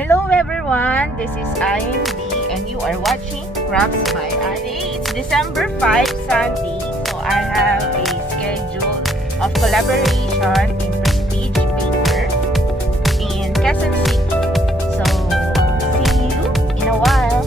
Hello everyone, this is Ayeng and you are watching Crafts by Aniel. It's December 5, Sunday, so I have a schedule of collaboration in Prestige Paper in Quezon City. So, see you in a while.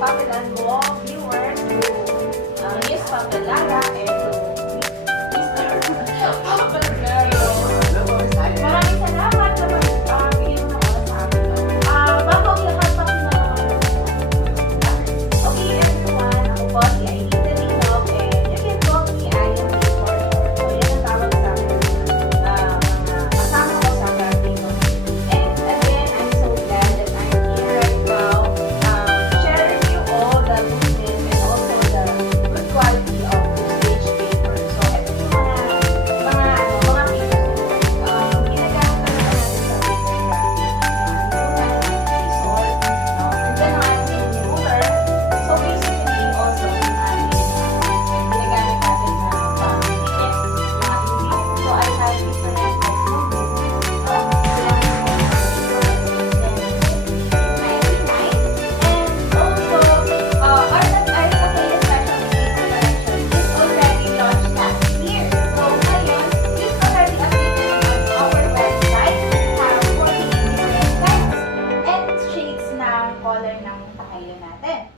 Papelan Mo viewers to Miss Papelala and to Mr. Papelmero. Maraming salamat na bigyan mo ng oras sa akin. Bago ang lahat pa okay everyone, ako po si Ayeng and you can call me Ayeng for short. So yan ang tawag sa akin mga kasama ko sa garden. And again, I'm so glad that I'm here right now. All the goodness and also the good quality of postage paper. So, ito yung mga papers ginagamit talaga natin sa paper craft. And then ang ating ruler. So, basically, also yung ating ginagamit natin na pang-ticket, yung ating glue. So, I have different types of glue. Color ng Takeo natin.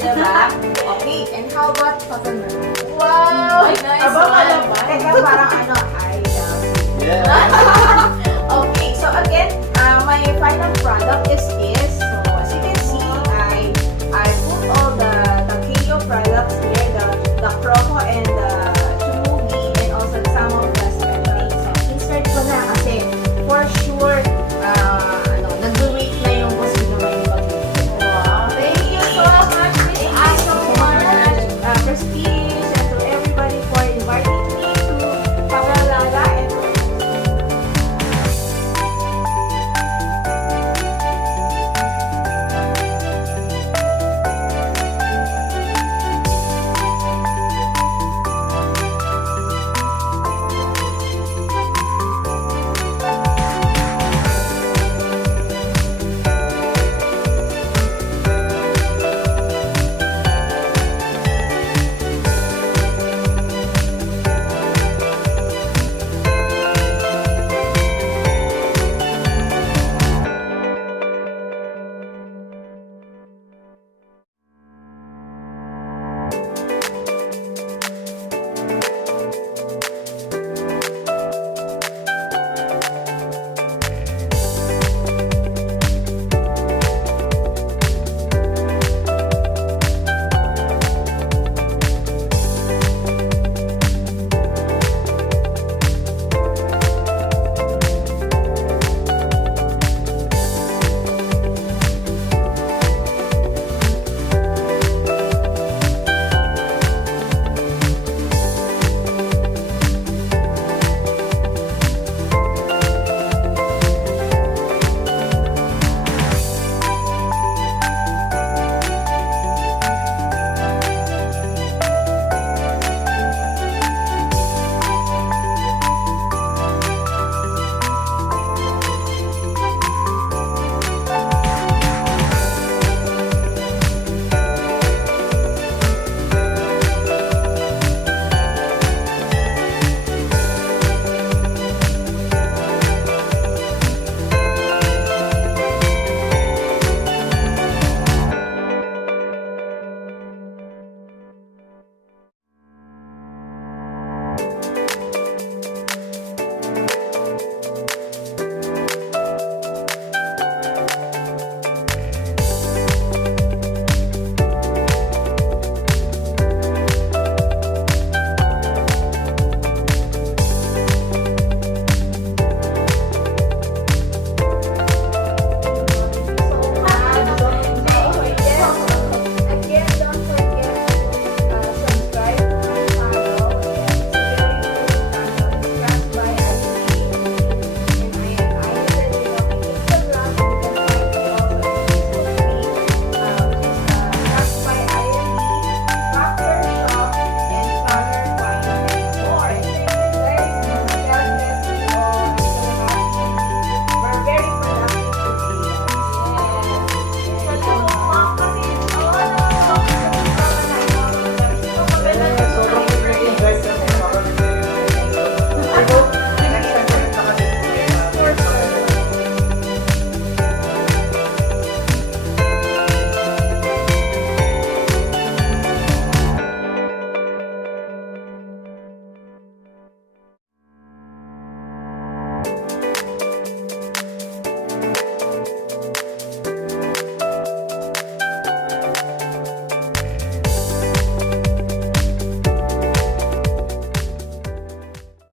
Diba? Okay, and how about Papelmero? Wow! Nice one! Teka, parang I love you. Yeah! Okay, so again, my final product is this.